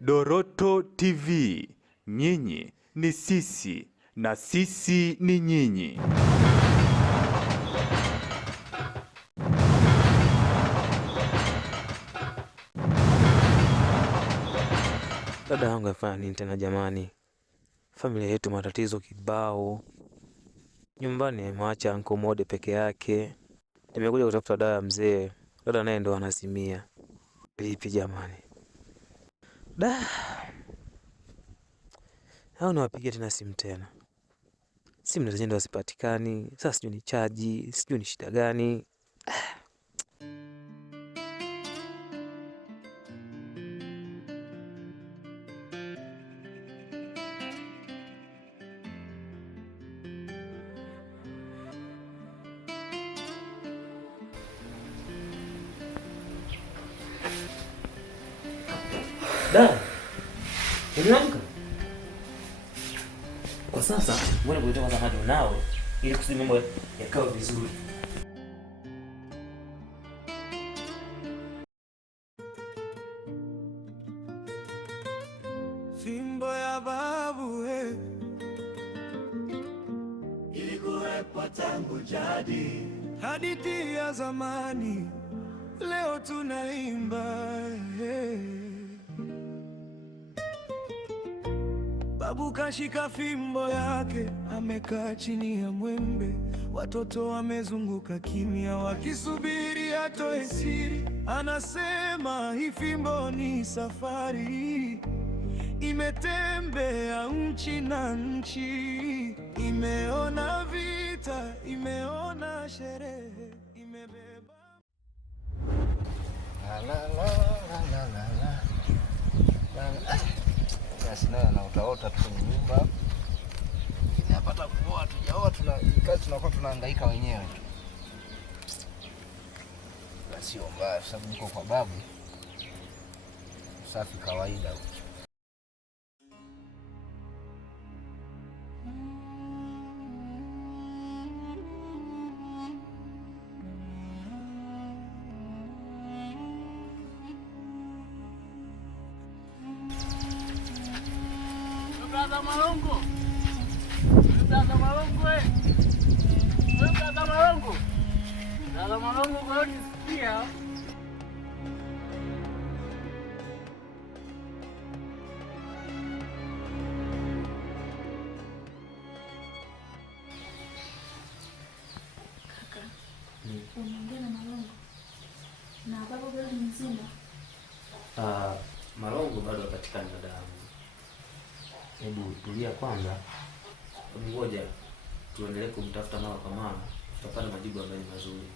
Doroto TV, nyinyi ni sisi na sisi ni nyinyi. Dada yangu afanya nini tena jamani? Familia yetu matatizo kibao. Nyumbani ameacha Uncle Mode peke yake. Nimekuja kutafuta dawa ya mzee. Dada naye ndo anazimia. Vipi jamani? Hao nawapigia tena simu tena. Simu ndo zipatikani. Sasa sijui ni chaji, sijui ni shida gani. Unaamka? Kwa sasa ngoja kuitoa kwanza hadi unao ili kusudi mambo yakae vizuri. Fimbo ya babu ilikuwepo tangu jadi, hadithi ya zamani leo tunaimba Babu kashika fimbo yake, amekaa chini ya mwembe, watoto wamezunguka kimya wakisubiri atoe siri. Anasema hii fimbo ni safari, imetembea nchi na nchi, imeona vita, imeona sherehe, imebeba Sina na utaota tu nyumba. Napata kuoa tujaoa, kazi tunakuwa tunahangaika wenyewe tu. Sio mbaya sababu niko kwa babu. Safi kawaida huko. Brother Malongo. Brother Malongo. Brother Malongo. Brother Malongo kwa nisikia. Kaka. Unaongea na Malongo? Na baba bado mzima? Malongo bado hapatikani dada yangu. Hebu tulia kwanza. Ngoja tuendelee kumtafuta mara kwa mara, tutapata majibu ambayo ni mazuri.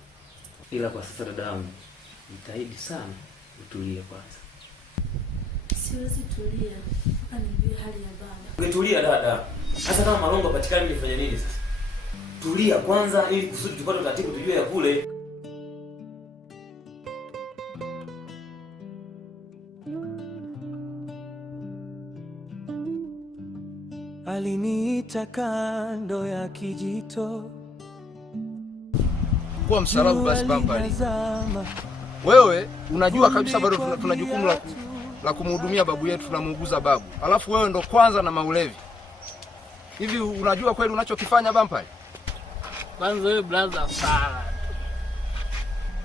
Ila kwa sasa dada yangu, jitahidi sana utulie kwanza. Siwezi tulia mpaka nijue hali ya baba. Ungetulia dada. Hata kama Malongo hapatikani nifanye nini sasa? Tulia kwanza ili kusudi tupate utaratibu tujue ya kule. Aliniita kando ya kijito. Kwa msalamu basi Bampali. Wewe unajua kabisa bado tuna jukumu la kumhudumia babu yetu, tunamuuguza babu. Alafu wewe ndo kwanza na maulevi. Hivi unajua kweli unachokifanya Bampali? Kwanza wewe brother sana.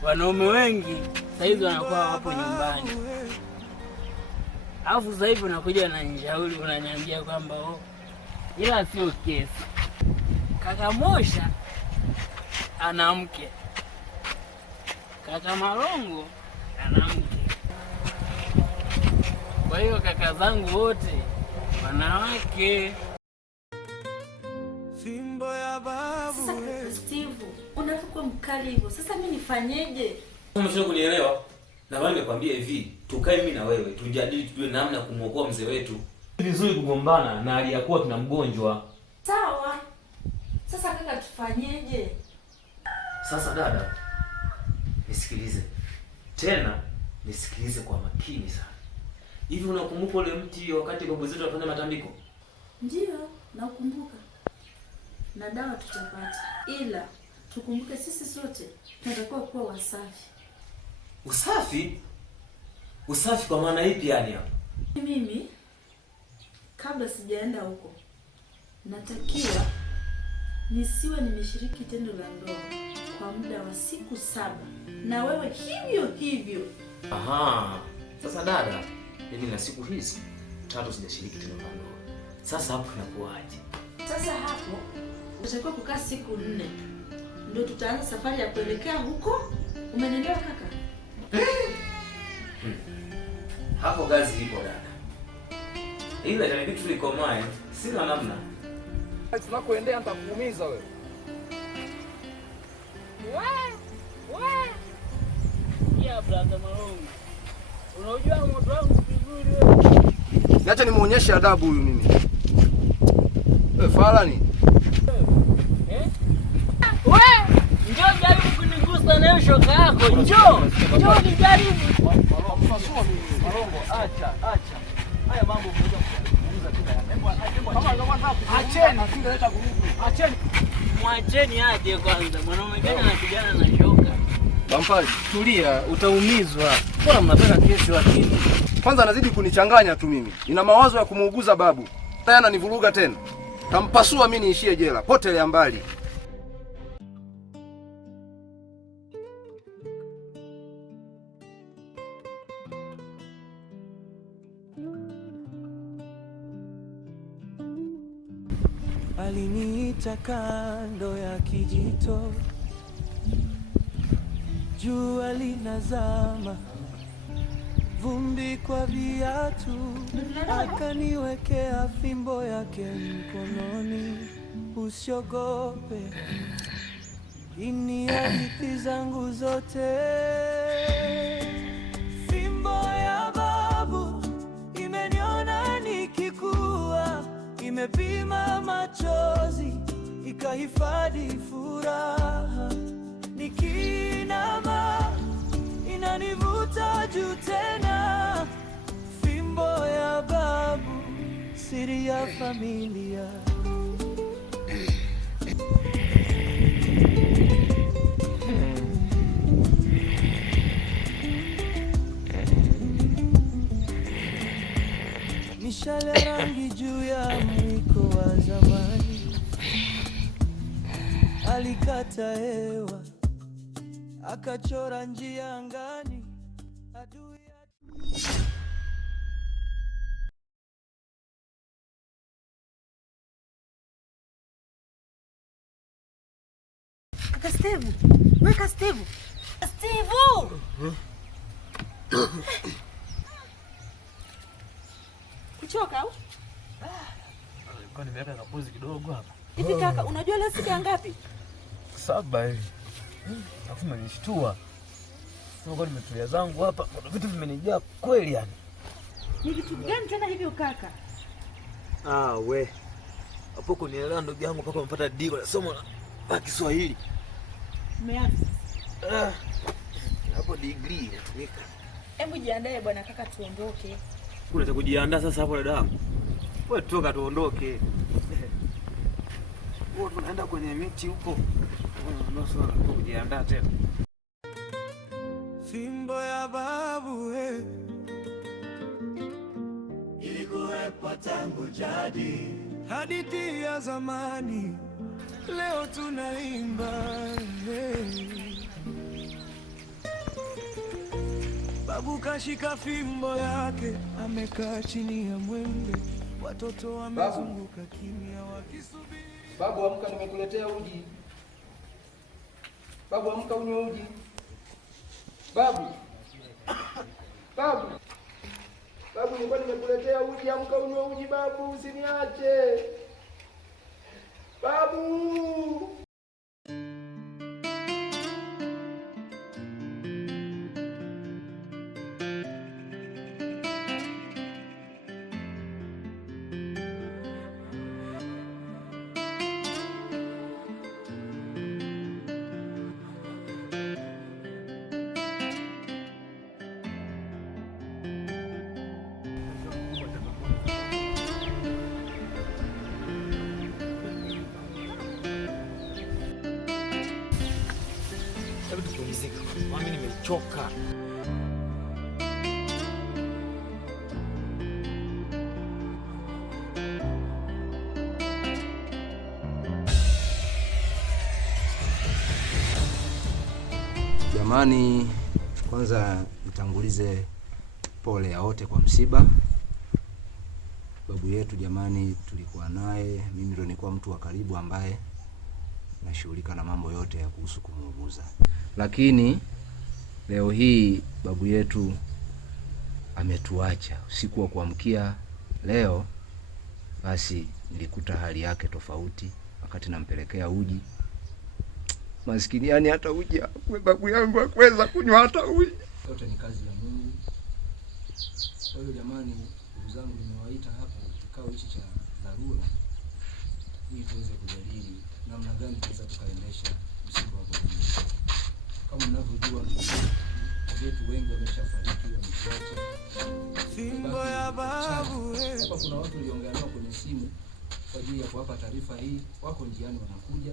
Wanaume wengi saizi wanakuwa wapo nyumbani. Alafu sasa hivi unakuja na nishauri unaniambia kwamba ila sio kesi. Kaka Mosha ana mke. Kaka Malongo ana mke. Kwa hiyo kaka zangu wote wanawake. Fimbo ya babu. Sasa Steve, unakuwa mkali hivyo. Sasa mimi nifanyeje? Umeshauri kunielewa? Na wewe nikwambie hivi, tukae mimi na wewe, tujadili tujue namna ya kumuokoa mzee wetu. Ni vizuri kugombana na aliyakuwa tuna mgonjwa. Sawa. Sasa kaka tufanyeje? Sasa dada, nisikilize. Tena nisikilize kwa makini sana. Hivi unakumbuka ule mti wakati babu zetu wanafanya matambiko? Ndio, nakumbuka. Na dawa tutapata. Ila tukumbuke sisi sote tunatakiwa kuwa wasafi. Usafi? Usafi kwa maana ipi yani hapo? Mimi kabla sijaenda huko natakiwa nisiwe nimeshiriki tendo la ndoa kwa muda wa siku 7 na wewe hivyo hivyo. Aha. Sasa dada, mimi na siku hizi 3 sijashiriki tendo la ndoa. Sasa hapo inakuaje? Sasa hapo tutakiwa kukaa siku 4 ndio tutaanza safari ya kuelekea huko. Umenielewa kaka? Hapo gazi ipo dada. Ila inabidi tulikomae, sina namna. Tunakoendea nitakuumiza wewe. Ya brother Malongo. Unajua moto wangu vizuri wewe. Niache nimuonyeshe adabu huyu mimi. Wewe Farani. Wewe, njoo jaribu kunigusa na hiyo shoka yako. Njoo nijaribu. Malongo, acha. Haya mambo mmoja kuzungumza tena. Acheni, asingeleta vurugu. Acheni. Mwacheni aje kwanza. Mwanaume gani anapigana na shoka? Bampali, tulia, utaumizwa. Mbona mnataka kesi lakini? Kwanza anazidi kunichanganya tu mimi. Nina mawazo ya kumuuguza babu. Tayari ananivuruga tena. Tampasua mimi niishie jela. Potelea mbali. Aliniita kando ya kijito, jua linazama, vumbi kwa viatu, akaniwekea fimbo yake mkononi. Usiogope, ini hadithi zangu zote. Fimbo ya babu imeniona nikikua, imepima machozi, ikahifadhi furaha. Nikinama inanivuta juu tena. Fimbo ya babu, siri ya familia. Mishale rangi juu ya mwiko wa zamani, alikata hewa, akachora njia angani. Adui Kaka Steve, weka Steve. Steve! Kuchoka au? Kwa nimeweka kapuzi kidogo hapa. Hivi kaka, unajua leo siku ngapi? 7 hivi. Alafu umenishtua. Sasa nimetulia zangu hapa, kuna vitu vimenijaa kweli yani. Ni vitu gani tena hivyo kaka? We. Hapo kunielewa ndugu yangu mpaka umepata diko la somo la Kiswahili. Umeanza. Hapo degree inatumika. Hebu jiandae bwana kaka tuondoke. Kuna cha kujiandaa sasa hapo dada yangu. Wewe toka tuondoke. Wewe tunaenda kwenye miti huko. Ndio sasa kujiandaa tena. Fimbo ya babu ilikuwepo tangu jadi, hadithi ya zamani, leo tunaimba Babu kashika fimbo yake, amekaa chini ya mwembe, watoto wamezunguka kimya wakisubiri. Babu amka, nimekuletea uji. Babu amka unywe uji. Babu. Babu. Babu, nilikuwa nimekuletea uji, amka unywe uji babu, usiniache. Babu. Hebu tupumzike. Mimi nimechoka. Jamani, kwanza nitangulize pole ya wote kwa msiba. Babu yetu jamani, tulikuwa naye, mimi ndo nilikuwa mtu wa karibu ambaye nashughulika na mambo yote ya kuhusu kumuuguza. Lakini leo hii babu yetu ametuacha usiku wa kuamkia leo. Basi nilikuta hali yake tofauti wakati nampelekea uji. Maskini, yani hata uji babu yangu hakuweza kunywa hata uji. Yote ni kazi ya Mungu. Kwa hiyo jamani, ndugu zangu, nimewaita hapa kikao hichi cha dharura ili tuweze kujadili namna gani tunaweza tukaendesha msiba wa babu yetu. Kama mnavyojua wetu wengi wameshafariki, wametuacha. Fimbo ya babu. Hapa kuna watu waliongea nao kwenye simu kwa ajili ya kuwapa taarifa hii, wako njiani wanakuja.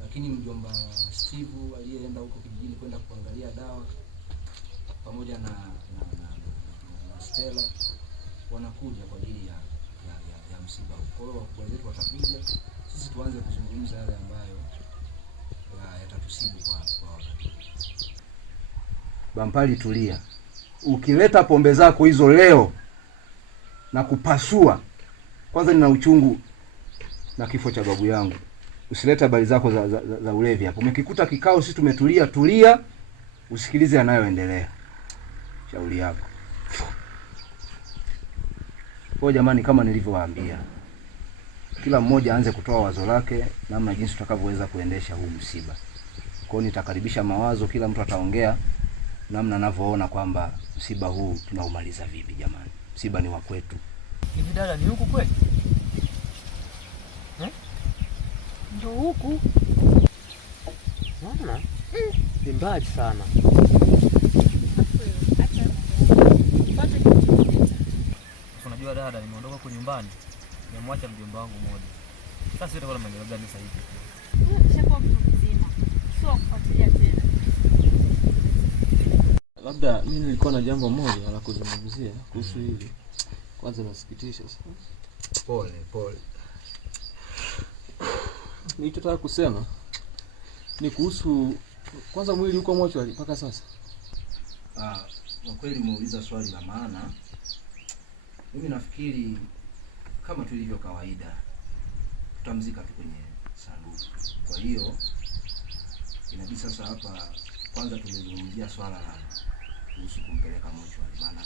Lakini mjomba Steve aliyeenda huko kijijini kwenda kuangalia dawa pamoja na Stella wanakuja kwa ajili ya msiba. Kwa hiyo wakubwa wetu watakuja, sisi tuanze kuzungumza yale ambayo yatatusibu kwa wakati. Bampali, tulia. Ukileta pombe zako hizo leo na kupasua, kwanza nina uchungu na kifo cha babu yangu. Usilete habari zako za ulevi hapo. Umekikuta kikao, sisi tumetulia, tulia, usikilize yanayoendelea. Shauri yako. Kwa jamani, kama nilivyowaambia, kila mmoja aanze kutoa wazo lake namna jinsi tutakavyoweza kuendesha huu msiba. Kwa hiyo nitakaribisha mawazo, kila mtu ataongea namna anavyoona kwamba msiba huu tunaumaliza vipi. Jamani, msiba ni wa kwetu. Hivi dada, ni huku kweli? Ndio huku. Mama, ni mbali sana. Unajua dada, nimeondoka kwa nyumbani, nimemwacha mjomba wangu mmoja. Sasa sitakuwa na maendeleo gani sasa hivi? Nishakuwa mtu mzima, sio kufuatilia tena. Labda mimi nilikuwa na jambo moja la kuzungumzia kuhusu hili. Kwanza nasikitisha sana. Pole. Nilichotaka kusema ni kuhusu kwanza mwili uko mochwari mpaka sasa. Kwa kweli umeuliza swali la maana. Mimi nafikiri kama tulivyo kawaida tutamzika tu kwenye sanduku. Kwa hiyo inabidi sasa hapa kwanza tumezungumzia swala la kuhusu kumpeleka mochwari, maana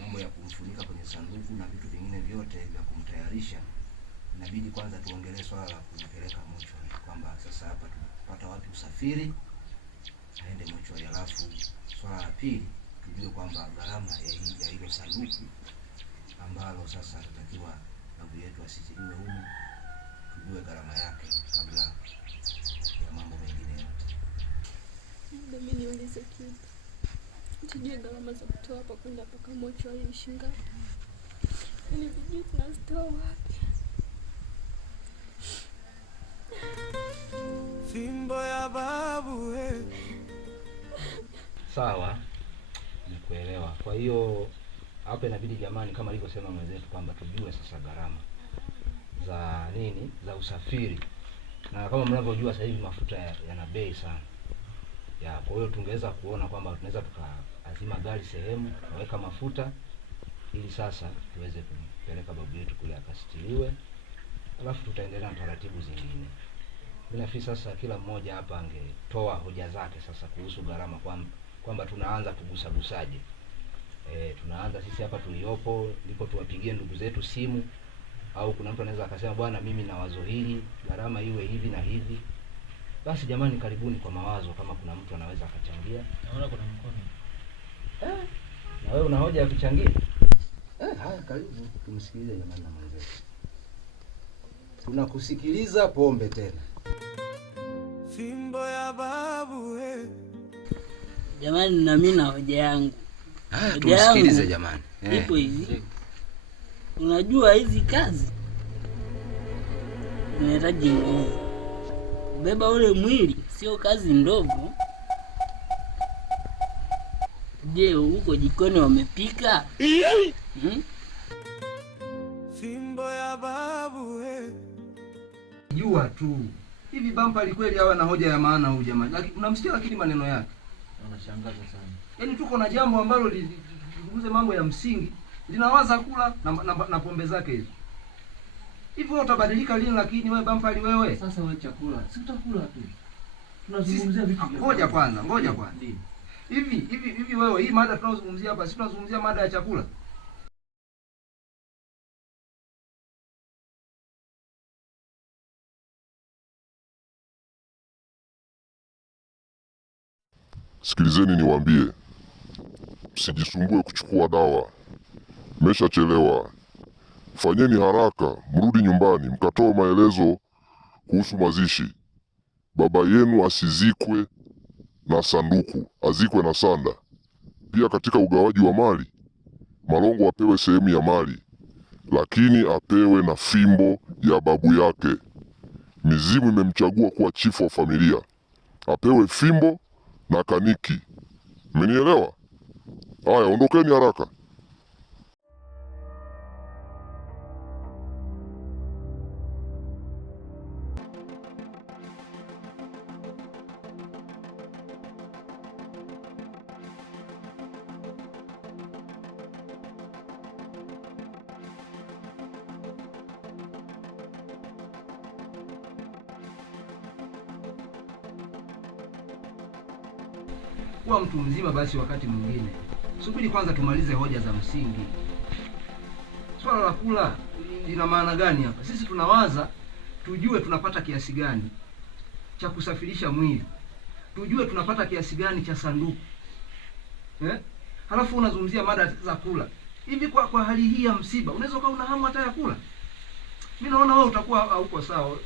mambo ya kumfunika kwenye sanduku na vitu vingine vyote vya kumtayarisha inabidi kwanza tuongelee swala la kumpeleka mochwari, kwamba sasa hapa tupata wapi usafiri aende mochwari. Alafu swala la pili tujue kwamba gharama ya hilo sanduku ambalo sasa tutakiwa babu yetu asiziliwe humu, tujue gharama yake kabla ya mambo mengine yote. Mimi niulize kitu. Tujue gharama za kutoa hapa kwenda mpaka mochwari ni shilingi ngapi? Ili tujue tunazitoa wapi. Fimbo ya babu Sawa, nikuelewa. Kwa hiyo hapa inabidi jamani, kama alivyosema mwenzetu kwamba tujue sasa gharama za nini, za usafiri. Na kama mnavyojua sasa hivi mafuta yana bei sana. Kwa hiyo tungeweza kuona kwamba tunaweza tukaazima gari sehemu, tukaweka mafuta ili sasa tuweze kumpeleka babu yetu kule akastiriwe. Alafu tutaendelea na taratibu zingine. Mimi nafikiri sasa kila mmoja hapa angetoa hoja zake sasa kuhusu gharama, kwamba tunaanza kugusagusaje. Tunaanza sisi hapa tuliopo, ndipo tuwapigie ndugu zetu simu, au kuna mtu anaweza akasema bwana, mimi na wazo hili, gharama iwe hivi na hivi. Basi jamani, karibuni kwa mawazo, kama kuna mtu anaweza akachangia. Naona kuna mkono. Na wewe una hoja ya kuchangia? Haya, karibu tumsikilize jamani na mwenzetu. Tunakusikiliza, pombe tena. Fimbo ya babu Jamani, na mimi na hoja yangu. Tusikilize jamani. Ipo hivi. Unajua hizi kazi zinahitaji nguvu. Beba ule mwili sio kazi ndogo. Je, huko jikoni wamepika? Fimbo ya babu jua tu. Hivi Bampa kweli hawa na hoja ya maana huyu jamaa. Lakini unamsikia lakini maneno yake Anashangaza sana. Yaani tuko na jambo ambalo lizungumze mambo ya msingi, linawaza kula na pombe zake hizo. Hivi wewe utabadilika lini lakini wewe Bampa wewe? Sasa wewe chakula, si utakula tu. Tunazungumzia vitu vya. Ngoja kwanza. Hivi wewe hii mada tunazungumzia hapa, si tunazungumzia mada ya chakula? Sikilizeni niwaambie, msijisumbue kuchukua dawa, mmeshachelewa. Fanyeni haraka, mrudi nyumbani mkatoe maelezo kuhusu mazishi. Baba yenu asizikwe na sanduku, azikwe na sanda. Pia katika ugawaji wa mali, Malongo apewe sehemu ya mali, lakini apewe na fimbo ya babu yake. Mizimu imemchagua kuwa chifu wa familia, apewe fimbo na kaniki. Mmenielewa? Haya, ondokeni haraka. Kuwa mtu mzima basi wakati mwingine. Subiri kwanza tumalize hoja za msingi. Swala la kula lina maana gani hapa? Sisi tunawaza tujue tunapata kiasi gani cha kusafirisha mwili. Tujue tunapata kiasi gani cha sanduku. Halafu unazungumzia mada za kula. Hivi kwa hali hii ya msiba, unaweza kuwa una hamu hata ya kula? Mimi naona wewe utakuwa hauko sawa.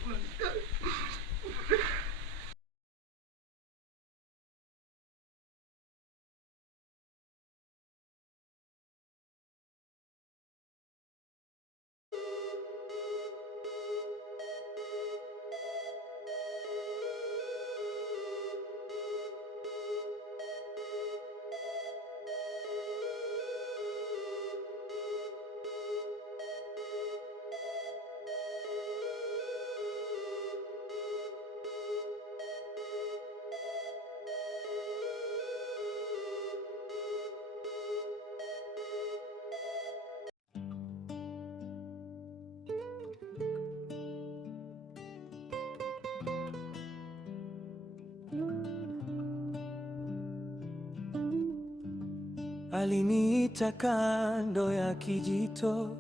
Aliniita kando ya kijito,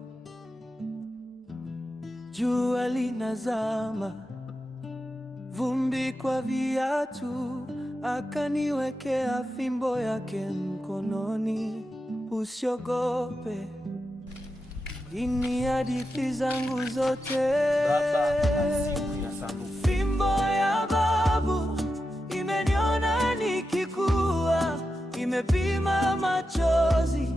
jua linazama, vumbi kwa viatu, akaniwekea fimbo yake mkononi. Usiogope, hii ni hadithi zangu zote. Fimbo ya babu imeniona nikikua, imepima machozi.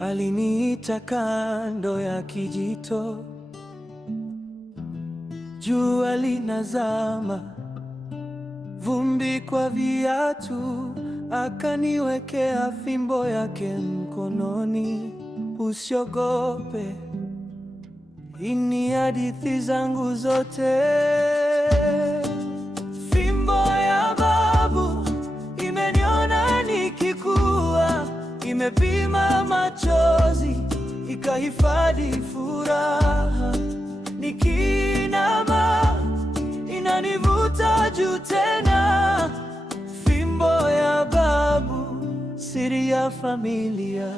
Aliniita kando ya kijito, jua linazama, vumbi kwa viatu, akaniwekea fimbo yake mkononi. Usiogope, hii ni hadithi zangu zote. Fimbo ya babu imeniona nikikua, imepima machozi, ikahifadhi furaha. Nikinama inani kunivuta juu tena. Fimbo ya babu, siri ya familia.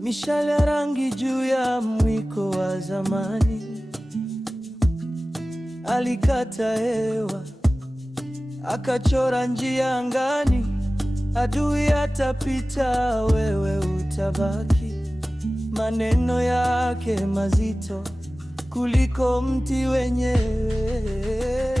Mishale ya rangi juu ya mwiko wa zamani. Alikata hewa, akachora njia angani. Adui atapita, wewe utabaki. Maneno yake mazito kuliko mti wenyewe.